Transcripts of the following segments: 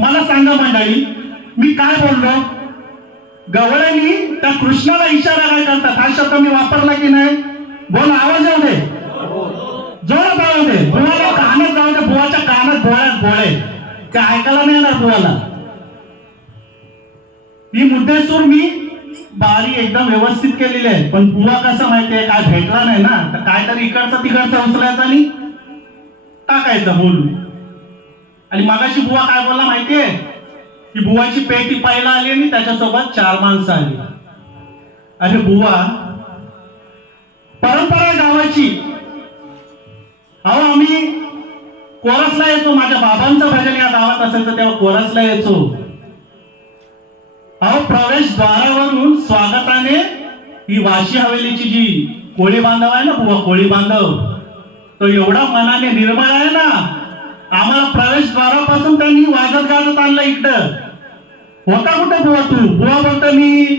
मला सांगा मंडळी, मी काय बोललो? गवळणी त्या कृष्णाला इशारा काय करतात हा शब्द मी वापरला की नाही? बोल, आवाज येऊ दे, जोरात जाऊ दे, बुवाला कानात जाऊ दे, बुवाच्या कानात डोळ्यात बोळे, ते ऐकायला नाही येणार बुवाला. ही मुद्देसूर मी बारी एकदम व्यवस्थित केलेली आहे, पण बुवा कसं माहितीये काय भेटला नाही ना, तर काहीतरी इकडचा तिकडचा उचलायचा आणि टाकायचा बोलून. आणि मगाशी बुवा काय बोलला माहितीये की बुवाची पेटी पहिला आली आणि त्याच्यासोबत 4 माणसं आली. अरे बुवा, परंपरा गावाची. अहो आम्ही कोरसला यायचो, माझ्या बाबांचं भजन या गावात असायचं तेव्हा कोरसला यायचो. अहो प्रवेशद्वारावरून स्वागताने ही वाशी हवेलीची जी कोळी बांधव आहे ना बुवा, कोळी बांधव, तो एवढा मनाने निर्मळ आहे ना, आम्हाला प्रवेशद्वारापासून त्यांनी वाजत गाजत आणलं इकडं. होता कुठं बुवा तू? बुवा बोलतो मी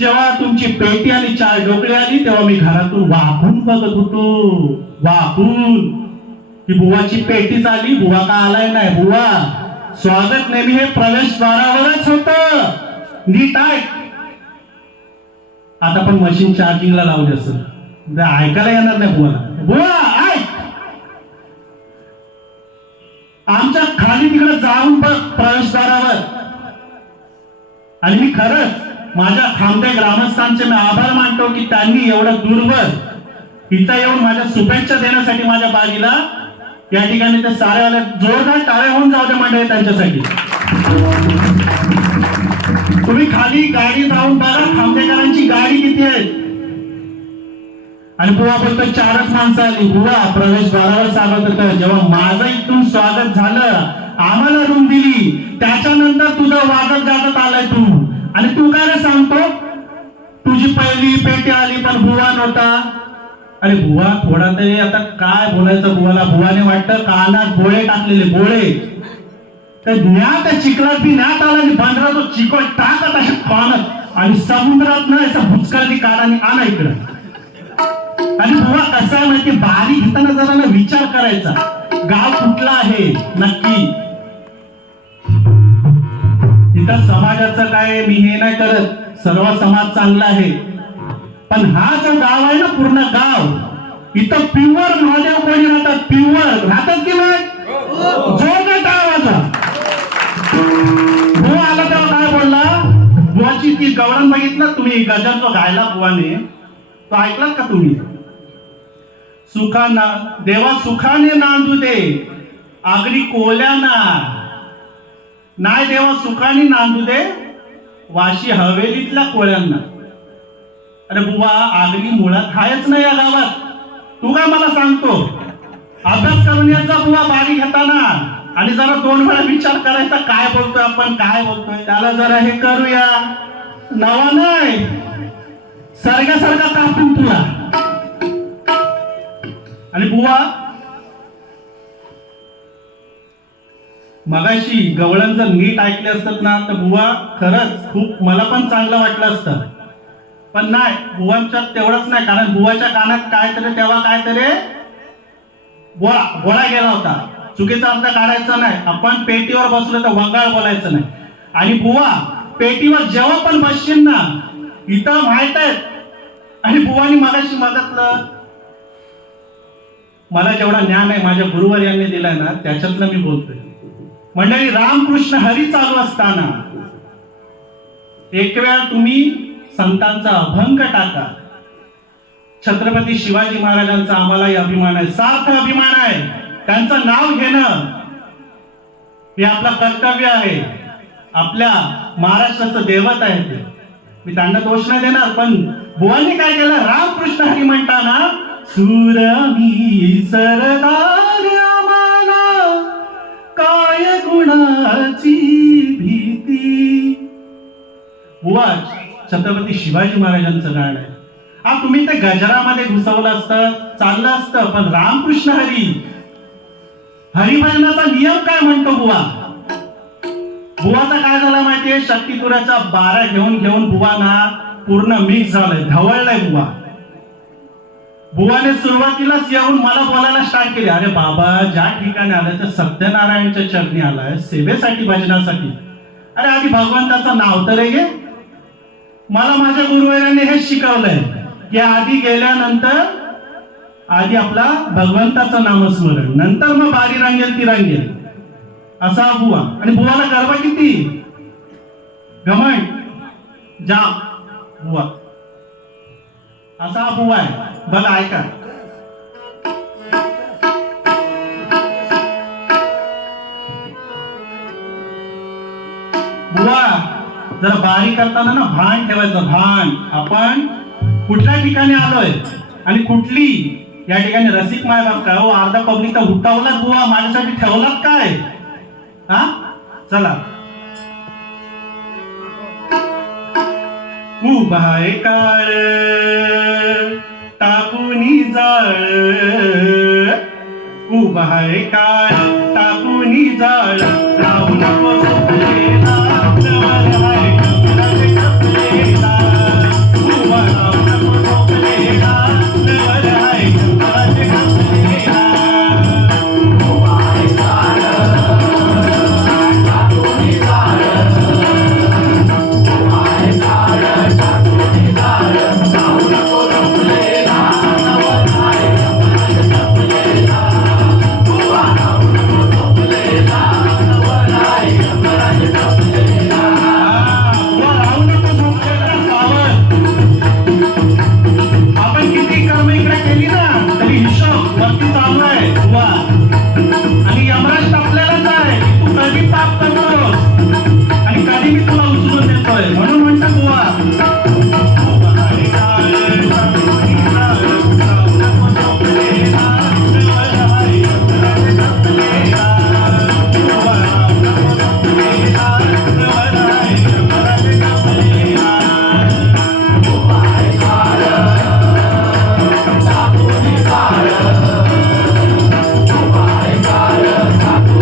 जेव्हा तुमची पेटी आणि 4 ढोकळे आली तेव्हा मी घरातून वाकून बघत होतो, वाकून की बुवाची पेटीच आली, बुवा का आलाय नाही. बुवा स्वागत नेहमी हे प्रवेशद्वारावरच होत. नीट आहे. आता पण मशीन चार्जिंगला लावली असं ऐकायला येणार नाही बुवा. बुवा ऐक, आमच्या खाली तिकडे जाऊन बघ प्रवेशद्वारावर. आणि मी खरंच माझ्या खामते ग्रामस्थांचे मी आभार मानतो की त्यांनी एवढं दूरवर इथं येऊन माझ्या शुभेच्छा देण्यासाठी माझ्या बाजीला या ठिकाणी ते साऱ्यावाले जोरदार टाळे होऊन जाऊ दे मंडळी त्यांच्यासाठी. तुम्ही खाली गाडी जाऊन बघा, खामतेकरांची गाडी किती आहे. आणि बुवा बोलतो 4च माणसं आली. बुवा प्रवेशद्वारावर स्वागत होतं. जेव्हा माझं इथून स्वागत झालं, आम्हाला रूम दिली, त्याच्यानंतर तुझं वाजत गाजत आलाय तू. आणि तू काय रे सांगतो तुझी पहिली पेटी आली पण बुवा नव्हता. अरे बुवा थोडा तरी आता काय बोलायचं बुवाला. बुवाने वाटतं कानात बोळे टाकलेले, बोळे. तर न्यात चिखलात बी न्यात आला आणि बांधला तो चिखल टाकत अशा कानात आणि समुद्रात ना असं भुचकाळी काढाने आणा इकडं. आणि बुवा कसा आहे माहिती, बारी घेताना जरा ना विचार करायचा, गाव कुठला आहे नक्की. इथं समाजाचं काय मी हे नाही करत, सर्व समाज चांगला आहे, पण हा जो गाव आहे ना पूर्ण गाव, इथं प्युअर महादेव कोणी राहतात, प्युअर राहतात की नाही? जोर नाही आवाजा. बुवा आला तेव्हा काय बोलला, बुवाची ती गवळण बघितलं तुम्ही, गजर जो गायला बुवाने, तो ऐकलात का तुम्ही? सुखाना देवा सुखाने नांदू दे आगरी कोल्याना. नाही देवा सुखाने नांदू दे वाशी हवेलीतल्या कोळ्यांना. अरे बुवा आगरी मुळात हायच नाही या गावात. तू काय मला सांगतो? अभ्यास करून याचा बुवा बारी घेताना आणि जरा 2 वेळा विचार करायचा काय बोलतोय आपण, काय बोलतोय. त्याला जरा हे करूया नवा नाही सारख्या कापून तुला. आणि बुवा मगाशी गवळण जर नीट ऐकले असतात ना तर बुवा खरंच खूप मला पण चांगलं वाटलं असतं. पण नाही बुवांच्या तेवढंच नाही, कारण बुवाच्या कानात काहीतरी तेव्हा काहीतरी गोळा गेला होता. चुकीचा अर्थ काढायचा नाही. आपण पेटीवर बसलो तर वंगाळ बोलायचं नाही. आणि बुवा पेटीवर जेव्हा पण बसशील ना इथं माहित आहे. आणि बुवानी मगाशी मागितलं मला जेवढा ज्ञान आहे माझ्या गुरुवर यांनी दिलाय ना त्याच्यातलं मी बोलतोय. मंडळी रामकृष्ण हरी चालू असताना एक वेळा तुम्ही संतांचा अभंग टाका. छत्रपती शिवाजी महाराजांचा आम्हालाही अभिमान आहे, सार्थ अभिमान आहे. त्यांचं नाव घेणं हे आपलं कर्तव्य आहे. आपल्या महाराष्ट्राचं दैवत आहे ते. मी त्यांना दोष नाही देणार, पण बुवांनी काय केलं रामकृष्ण हरी म्हणताना सुरमी सरदार आम्हाला काय गुणाची भीती. बुवा छत्रपती शिवाजी महाराजांचं गाणं आहे. हा तुम्ही ते गजरामध्ये घुसवलं असतं चाललं असतं, पण रामकृष्ण हरिभजनाचा नियम काय म्हणतो बुवा? बुवाचा काय झाला माहितीये? शक्तिपुराच्या 12 घेऊन बुवा ना पूर्ण मिक्स झालंय, ढवळलंय बुवा. बुवाने सुरुवातीलाच येऊन मला बोलायला स्टार्ट केले. अरे बाबा ज्या ठिकाणी आलाय तर सत्यनारायणच्या चरणी आलाय सेवेसाठी भजनासाठी. अरे आधी भगवंताचं नाव तर घे. मला माझ्या गुरुवारांनी हेच शिकवलंय की आधी गेल्यानंतर आधी आपला भगवंताचं नामस्मरण, नंतर मग बारी रांगेल ती रांगेल. असा बुवा. आणि बुवाला गर्व किती, घमंड जा बुवा. असा बुवा आहे बघा. ऐका बुवा जरा बारी करताना ना भान ठेवायचं. भान आपण कुठल्या ठिकाणी आलोय आणि कुठली या ठिकाणी रसिक माय बाप काय हो अर्धा पब्लिक तर उठावलाच बुवा माझ्यासाठी ठेवलात काय. हा चला उभाय काळ टाकुनी जाळ, उभाय काळ टाकुनी जाळ राहू नको झोपलेला नवर हाय कमरात कपलेला. उभा राहू नको झोपलेला नवर हाय कमरात कपलेला. उभाय काळ टाकुनी जाळ, उभाय काळ टाकुनी जाळ राहू नको झोपलेला नवर हाय कमरात कपलेला. उभा राहू नको झोपलेला नवर हाय कमरात कपलेला. उभा राहू नको झोपलेला सावध. आपण किती कर्म इकडे केली ना तरी हिशोब वरती चालू आहे बुवा. आणि यमराज टाकलेलाच आहे की तू कधी पाप करतोस आणि कधी मी तुला उचलून देतोय. म्हणून म्हणतात बुवा उभाय काळ टाकुनी जाळ राहू नको झोपलेला नवर हाय कमरात कपलेला. उभा राहू नको झोपलेला नवर हाय कमरात कपलेला. उभाय काळ टाकुनी जाळ, उभाय काळ टाकुनी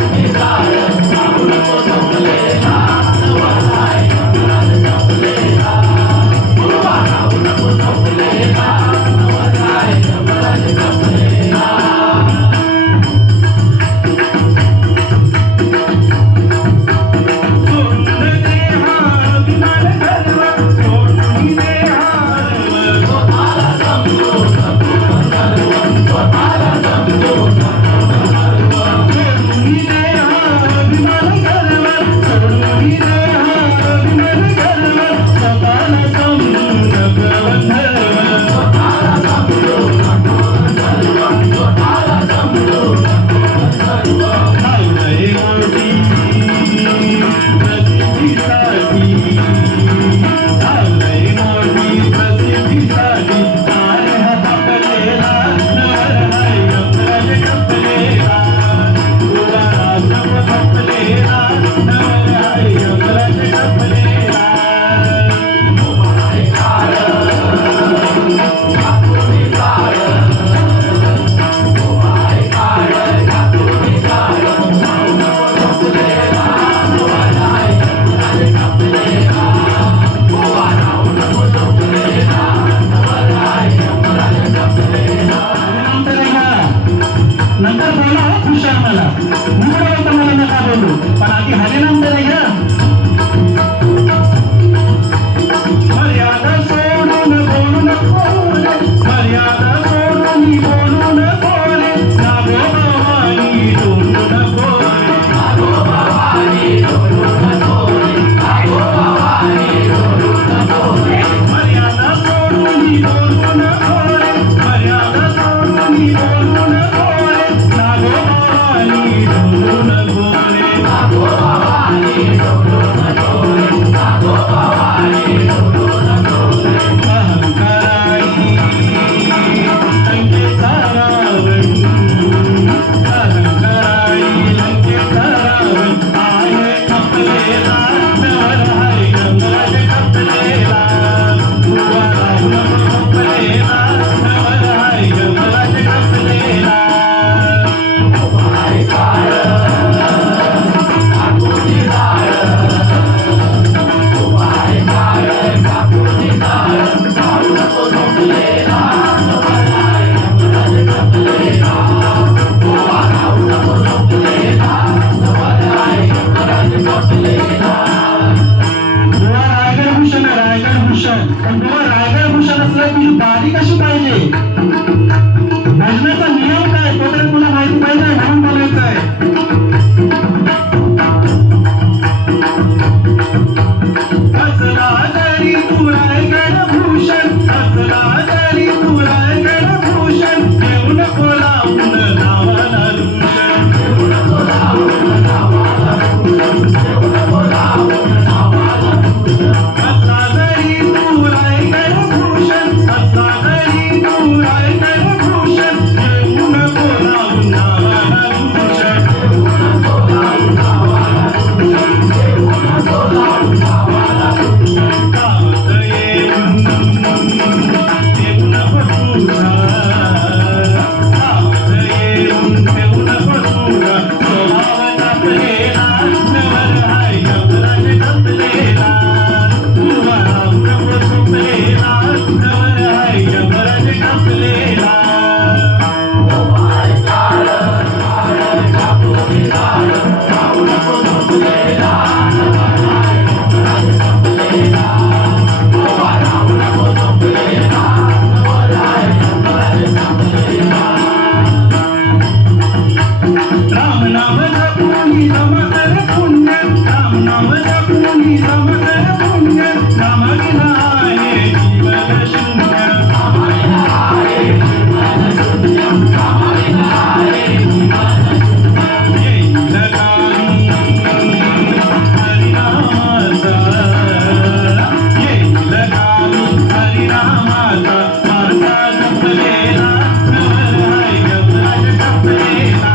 मुकडं तर मला नका बोलू, पण आधी हरिनाम तरी घ्या. मर्यादा सोडून बोलू नको रे, मर्यादा सोडून बोलू नको रे, नागोबावानी डोलू नको रे, नागोबावानी डोलू नको रे, नागोबावानी डोलू नको रे. मर्यादा सोडून बोलू नको रे, मर्यादा सोडून बोलू नको रे, नागोबावानी डोलू नको रे, नागोबावानी डोलू नको रे, नागोबावानी डोलू नको रे. अहंकाराई लंकेचा रावण, अहंकाराई लंकेचा रावण, आहे खपलेला नवर आहे गंगाज खपलेला, उभा राहून खपलेला नवर आहे गंगाज खपलेला. उभा आहे काळ काकुनी जाळ, उभा आहे काळ काकुनी जाळ, राहू नको झोपलेला नवर आहे गंगाज खपलेला, उभा राहू नको झोपलेला नवर आहे गंगाज खपलेला. बुवा रायगडभूषण आहे, रायगडभूषण. पण बुवा रायगडभूषण असलं तुझी बारी कशी पाहिजे, भजनाचा नियम काय, तो तरी तुला माहिती पाहिजे म्हणून बोलायचं आहे. असला तरी तू रायगडभूषण, असला तरी तू रायगडभूषण, देऊ नको लावून नावाला दूषण, देऊ नको लावून नावाला दूषण, देऊ नको लावून नावाला दूषण. असला तरी तू रायगडभूषण, असला तरी तू रायगडभूषण, देऊ नको लावून नावाला दूषण, देऊ नको लावून नावाला दूषण, देऊ नको लावून नावाला दूषण. गावात येऊन देऊ नको तुझा, गावात येऊन देऊ नको तुझा, स्वभाव टाकलेला नवर हाय गंगाज खपलेला, उभा राहू नको झोपलेला नवर हाय गंगाज खपलेला. उभा आहे काळ काळ काकुनी जाळ, राहू नको झोपलेला नवर हाय गंगाज खपलेला, उभा राहू नको झोपलेला नवर हाय गंगाज खपलेला. राम नाम जपूनी जमा कर पुण्य, राम नाम जपूनी जमा कर पुण्य, राम विना आहे जीवन शून्य, राम विना आहे जीवन शून्य, राम विना आहे जीवन शून्य. येईल गावी हरिनामाचा, येईल गावी हरिनामाचा, मासा जपलेला नवर हाय गंगाज खपलेला,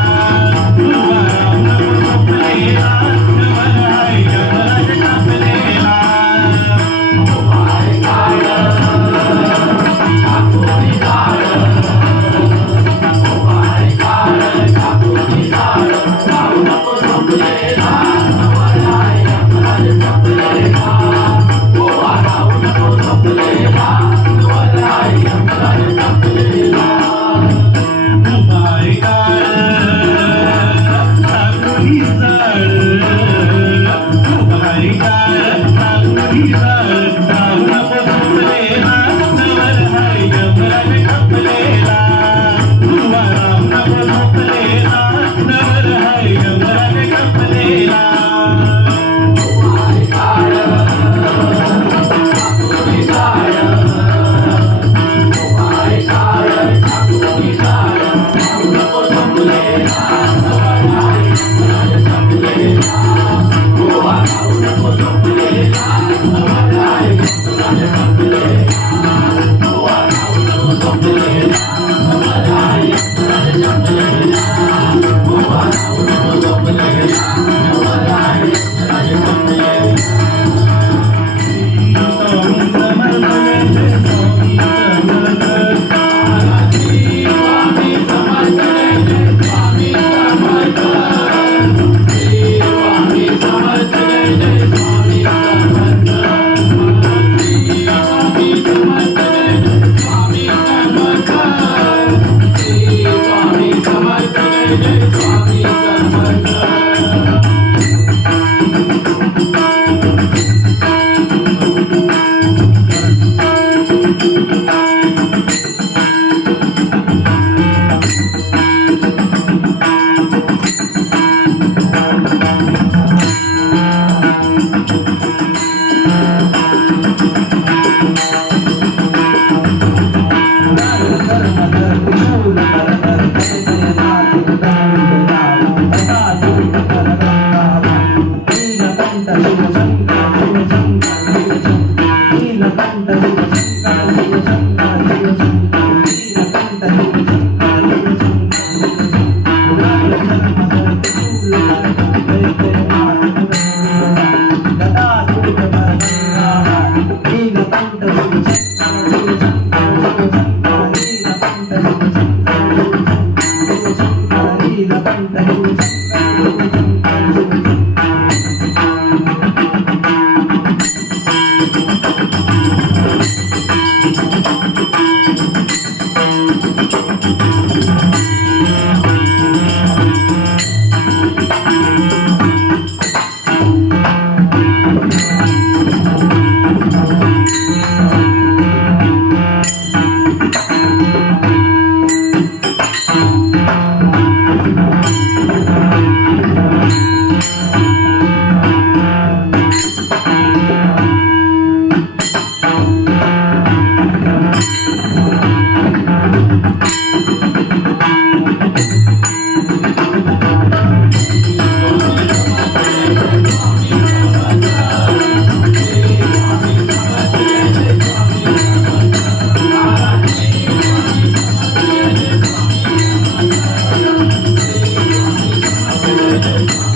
उभा राहू नको झोपलेला नवर हाय गंगाज खपलेला. उभा आहे काळ काकुनी जाळ, उभा आहे काळ काकुनी जाळ, राहू नको झोपलेला नवर हाय गंगाज खपलेला, उभा राहू नको झोपलेला नवर हाय गंगाज खपलेला. उभा आहे काळ काकुनी जाळ, उभा आहे काळ काकुनी जाळ, राहू नको झोपलेला नवर हाय गंगाज खपलेला, उभा राहू नको झोपलेला नवर हाय गंगाज खपलेला. जय